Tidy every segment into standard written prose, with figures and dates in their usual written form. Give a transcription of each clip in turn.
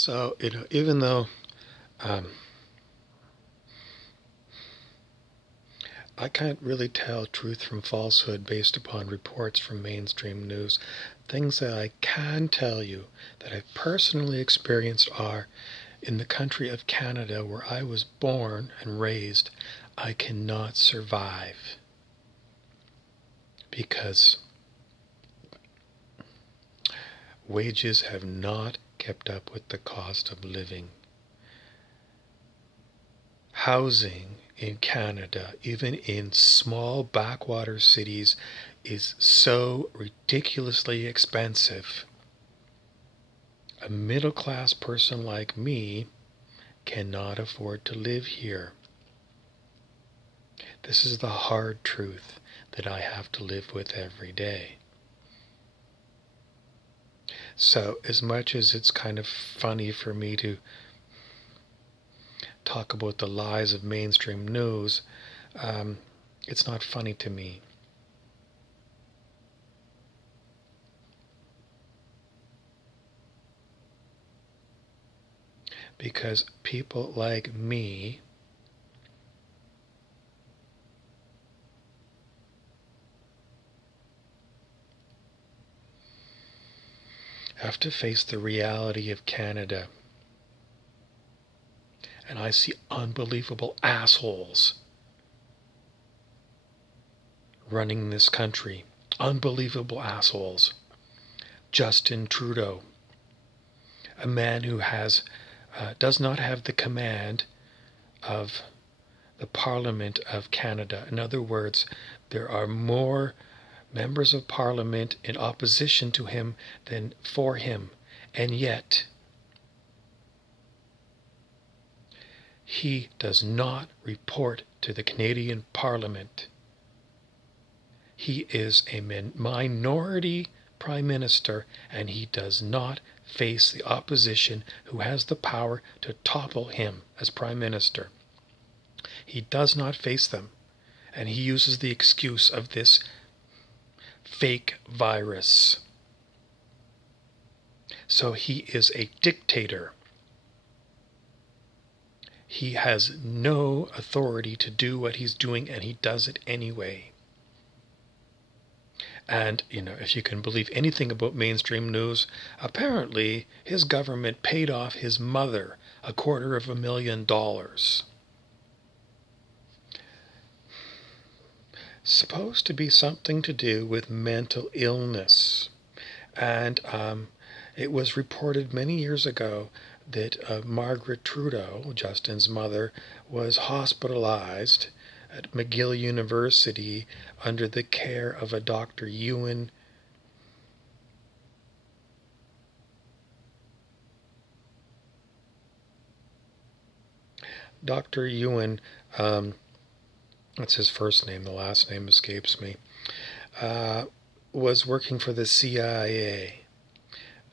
So, even though um, I can't really tell truth from falsehood based upon reports from mainstream news, things that I can tell you that I've personally experienced are in the country of Canada, where I was born and raised, I cannot survive because wages have not kept up with the cost of living. Housing in Canada, even in small backwater cities, is so ridiculously expensive. A middle class person like me cannot afford to live here. This is the hard truth that I have to live with every day. So, as much as it's kind of funny for me to talk about the lies of mainstream news, it's not funny to me. Because people like me have to face the reality of Canada. And I see unbelievable assholes running this country. Unbelievable assholes. Justin Trudeau, a man who does not have the command of the Parliament of Canada. In other words, there are more members of Parliament in opposition to him than for him. And yet, he does not report to the Canadian Parliament. He is a minority prime minister, and he does not face the opposition who has the power to topple him as prime minister. He does not face them, and he uses the excuse of this fake virus. So he is a dictator. He has no authority to do what he's doing, and he does it anyway. And, if you can believe anything about mainstream news, apparently his government paid off his mother $250,000. Supposed to be something to do with mental illness. And it was reported many years ago that Margaret Trudeau, Justin's mother, was hospitalized at McGill University under the care of a Dr. Ewan. Dr. Ewan, that's his first name, the last name escapes me, was working for the CIA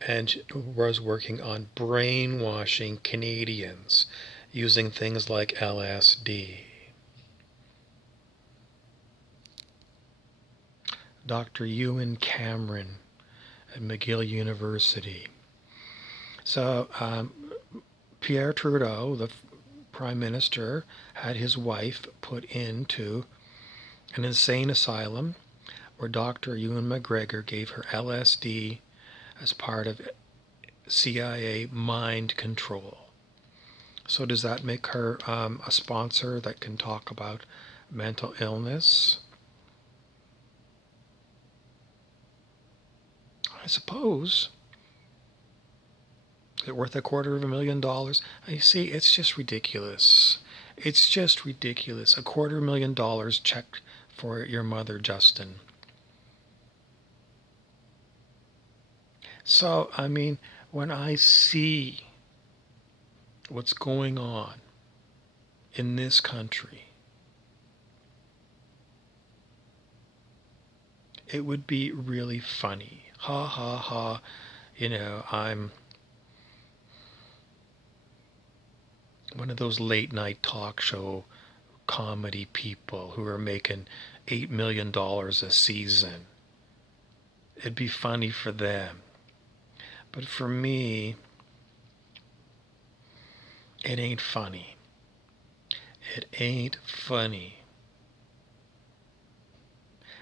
and was working on brainwashing Canadians using things like LSD. Dr. Ewan Cameron at McGill University. So Pierre Trudeau, the Prime Minister, had his wife put into an insane asylum where Dr. Ewan McGregor gave her LSD as part of CIA mind control. So does that make her a sponsor that can talk about mental illness? I suppose. Is it worth $250,000? You see, it's just ridiculous. It's just ridiculous. $250,000 check for your mother, Justin. So, when I see what's going on in this country, it would be really funny. Ha ha ha. I'm one of those late night talk show comedy people who are making $8 million a season. It'd be funny for them. But for me, It ain't funny. It ain't funny.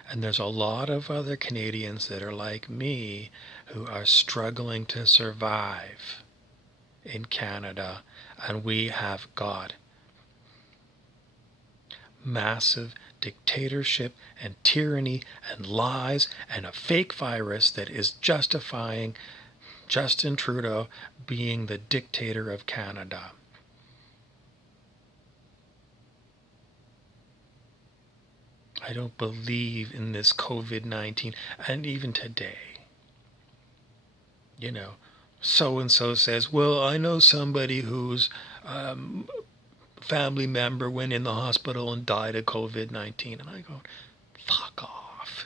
And there's a lot of other Canadians that are like me who are struggling to survive in Canada, and we have got massive dictatorship and tyranny and lies and a fake virus that is justifying Justin Trudeau being the dictator of Canada. I don't believe in this COVID-19. And even today, so-and-so says, well, I know somebody whose family member went in the hospital and died of COVID-19. And I go, fuck off.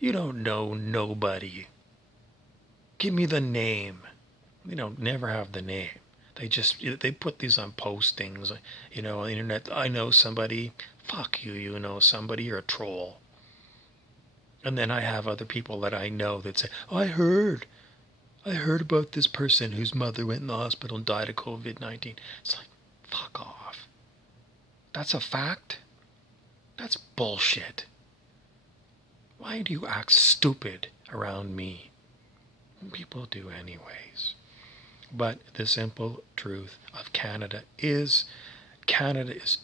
You don't know nobody. Give me the name. They don't never have the name. They put these on postings, on the internet. I know somebody. Fuck you, you know somebody. You're a troll. And then I have other people that I know that say, oh, I heard about this person whose mother went in the hospital and died of COVID-19. It's like, fuck off. That's a fact? That's bullshit. Why do you act stupid around me? People do anyways. But the simple truth of Canada is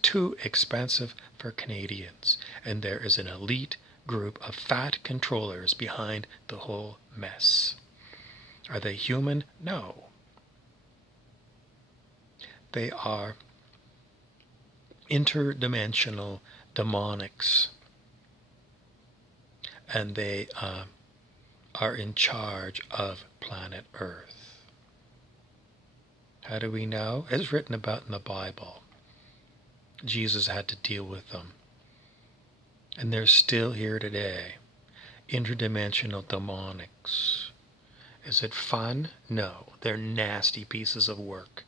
too expensive for Canadians, and there is an elite group of fat controllers behind the whole mess. Are they human? No. They are interdimensional demonics, and they are in charge of planet Earth. How do we know? It's written about in the Bible. Jesus had to deal with them. And they're still here today. Interdimensional demonics. Is it fun? No. They're nasty pieces of work.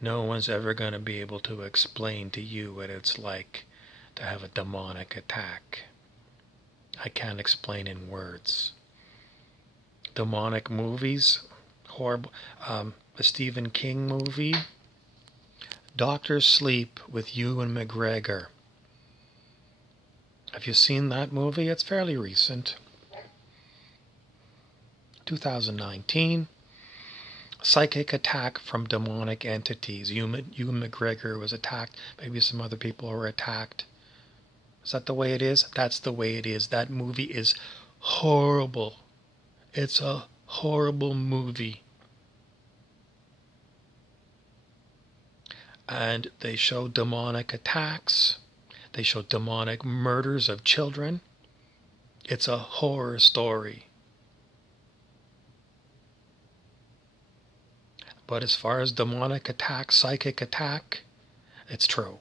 No one's ever going to be able to explain to you what it's like to have a demonic attack. I can't explain in words. Demonic movies, horrible. The Stephen King movie, Doctor Sleep with Ewan McGregor. Have you seen that movie? It's fairly recent. 2019. Psychic attack from demonic entities. Ewan McGregor was attacked. Maybe some other people were attacked. Is that the way it is? That's the way it is. That movie is horrible. It's a horrible movie. And they show demonic attacks. They show demonic murders of children. It's a horror story. But as far as demonic attack, psychic attack, it's true.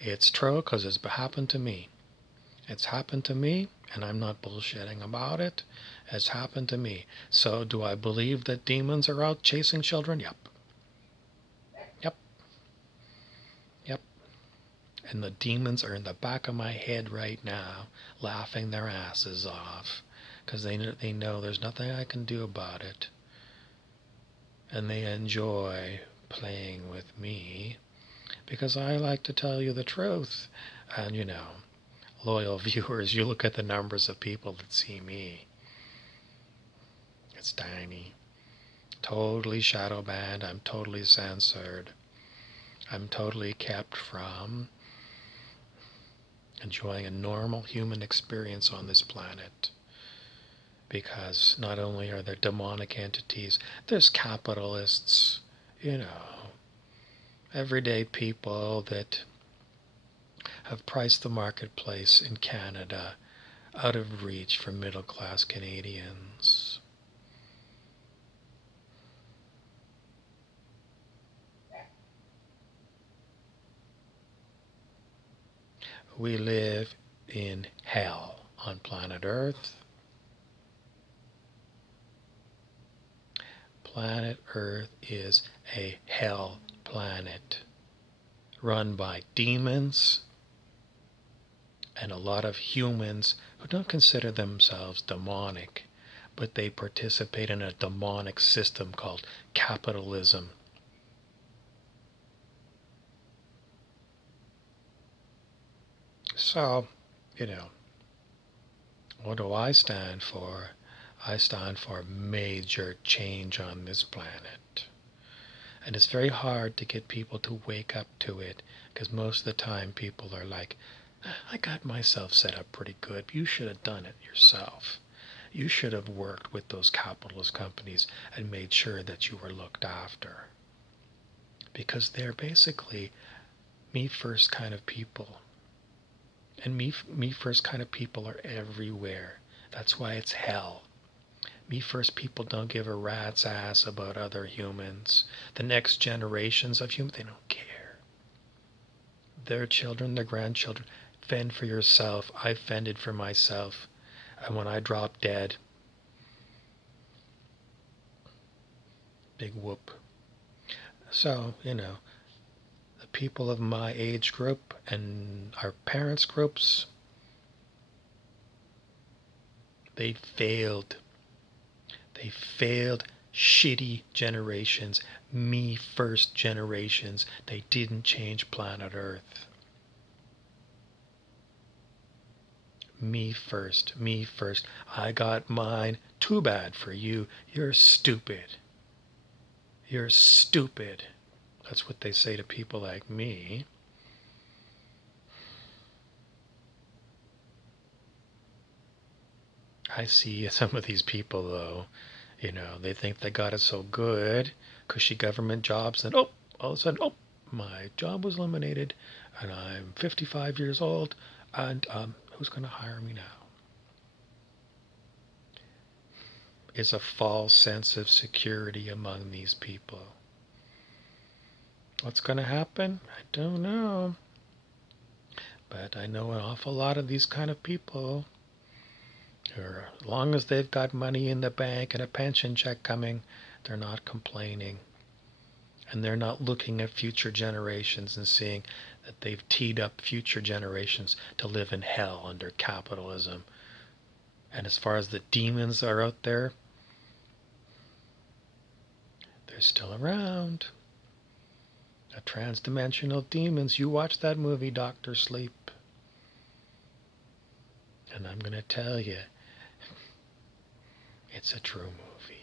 It's true because it's happened to me. It's happened to me, and I'm not bullshitting about it. It's happened to me. So do I believe that demons are out chasing children? Yep. And the demons are in the back of my head right now, laughing their asses off, because they know there's nothing I can do about it. And they enjoy playing with me, because I like to tell you the truth. And loyal viewers, you look at the numbers of people that see me. It's tiny. Totally shadow banned. I'm totally censored. I'm totally kept from enjoying a normal human experience on this planet. Because not only are there demonic entities, there's capitalists, everyday people that have priced the marketplace in Canada out of reach for middle-class Canadians. We live in hell on planet Earth. Planet Earth is a hell planet run by demons and a lot of humans who don't consider themselves demonic, but they participate in a demonic system called capitalism. So, you know, what do I stand for? I stand for major change on this planet. And it's very hard to get people to wake up to it, because most of the time people are like, I got myself set up pretty good. You should have done it yourself. You should have worked with those capitalist companies and made sure that you were looked after. Because they're basically me first kind of people. And me first kind of people are everywhere. That's why it's hell. Me first people don't give a rat's ass about other humans. The next generations of humans, they don't care. Their children, their grandchildren, fend for yourself. I fended for myself. And when I drop dead, big whoop. So, the people of my age group and our parents' groups, they failed. They failed. Shitty generations, me first generations. They didn't change planet Earth. Me first, me first. I got mine. Too bad for you. You're stupid. You're stupid. That's what they say to people like me. I see some of these people, though, they think they got it so good, cushy government jobs, and all of a sudden, my job was eliminated, and I'm 55 years old, and who's going to hire me now? It's a false sense of security among these people. What's going to happen? I don't know. But I know an awful lot of these kind of people. Or as long as they've got money in the bank and a pension check coming, they're not complaining. And they're not looking at future generations and seeing that they've teed up future generations to live in hell under capitalism. And as far as the demons are out there, they're still around. The transdimensional demons. You watch that movie, Dr. Sleep. And I'm going to tell you, it's a true movie.